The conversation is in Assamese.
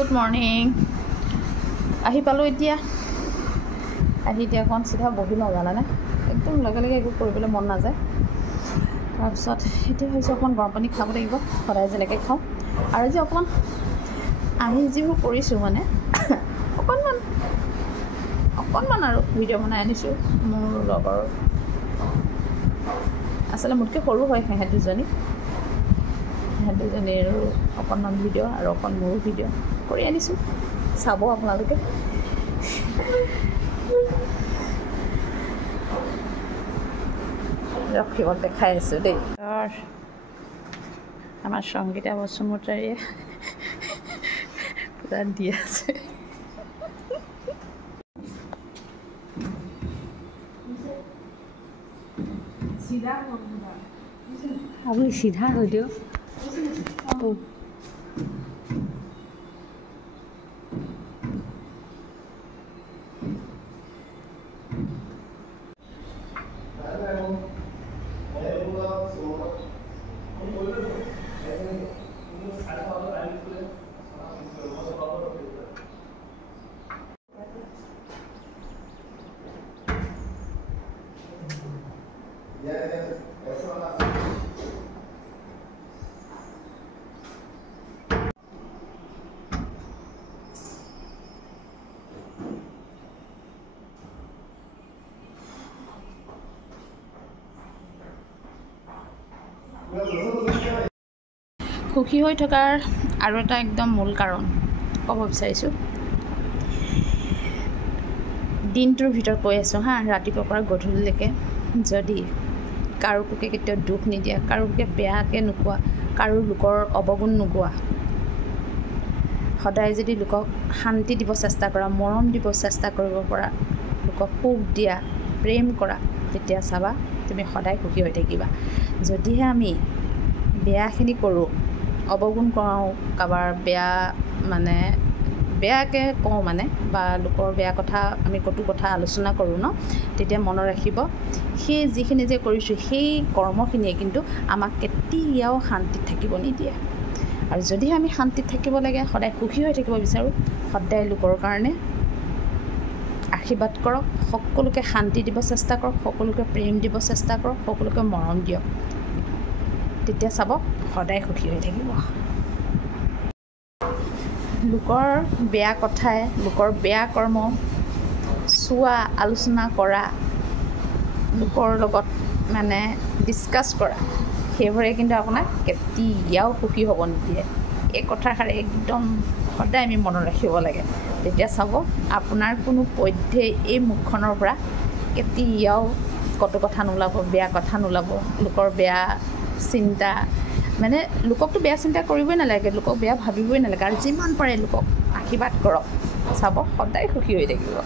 Good morning. আহি পালো এতিয়া অকণ চিধা বহি লওঁ জানানে একদম লগে লগে একো কৰিবলৈ মন নাযায় তাৰপিছত এতিয়া হৈছে অকণ গৰম পানী খাব লাগিব সদায় যেনেকৈ খাওঁ আৰু যে অকণ আমি যিবোৰ কৰিছোঁ মানে অকণমান আৰু ভিডিঅ' বনাই আনিছোঁ মোৰ লগৰ আচলতে মোতকৈ সৰু হয় সিহঁত দুজনীৰ অকণমান ভিডিঅ' আৰু অকণ মোৰো ভিডিঅ' কৰি আনিছোঁ চাব আপোনালোকে ৰখিবত দেখাই আছোঁ দেই আমাৰ সংগীতা বসুমতাৰীয়ে পূৰা দি আছে আপনি সিধা হৈ দিয়ক সুখী হৈ থকাৰ আৰু এটা একদম মূল কাৰণ ক'ব বিচাৰিছোঁ দিনটোৰ ভিতৰত কৈ আছোঁ ৰাতিপুৱাৰ পৰা গধূলিলৈকে যদি কাৰোকে কেতিয়াও দুখ নিদিয়া কাৰোকে বেয়াকৈ নোকোৱা কাৰো লোকৰ অৱগুণ নোগোৱা সদায় যদি লোকক শান্তি দিব চেষ্টা কৰা মৰম দিব চেষ্টা কৰিব পৰা লোকক সুখ দিয়া প্ৰেম কৰা তেতিয়া চাবা তুমি সদায় সুখী হৈ থাকিবা যদিহে আমি বেয়াখিনি কৰোঁ অৱগুণ কৰাওঁ কাৰোবাৰ বেয়াকৈ কওঁ বা লোকৰ বেয়া কথা আমি কটু কথা আলোচনা কৰোঁ ন তেতিয়া মনত ৰাখিব সেই যিখিনি যে কৰিছোঁ সেই কৰ্মখিনিয়ে কিন্তু আমাক কেতিয়াও শান্তিত থাকিব নিদিয়ে আৰু যদিহে আমি শান্তিত থাকিব লাগে সদায় সুখী হৈ থাকিব বিচাৰোঁ সদায় লোকৰ কাৰণে আশীৰ্বাদ কৰক সকলোকে শান্তি দিব চেষ্টা কৰক সকলোকে প্ৰেম দিব চেষ্টা কৰক সকলোকে মৰম দিয়ক তেতিয়া চাব সদায় সুখী হৈ থাকিব লোকৰ বেয়া কথাই লোকৰ বেয়া কৰ্ম চোৱা আলোচনা কৰা লোকৰ লগত ডিছকাছ কৰা সেইবোৰে কিন্তু আপোনাক কেতিয়াও সুখী হ'ব নিদিয়ে এই কথাষাৰে একদম সদায় আমি মনত ৰাখিব লাগে তেতিয়া চাব আপোনাৰ কোনো পধ্যেই এই মুখখনৰ পৰা কেতিয়াও কটু কথা নোলাব বেয়া কথা নোলাব লোকৰ বেয়া চিন্তা লোককতো বেয়া চিন্তা কৰিবই নালাগে লোকক বেয়া ভাবিবই নালাগে আৰু যিমান পাৰে লোকক আশীৰ্বাদ কৰক চাব সদায় সুখী হৈ থাকিব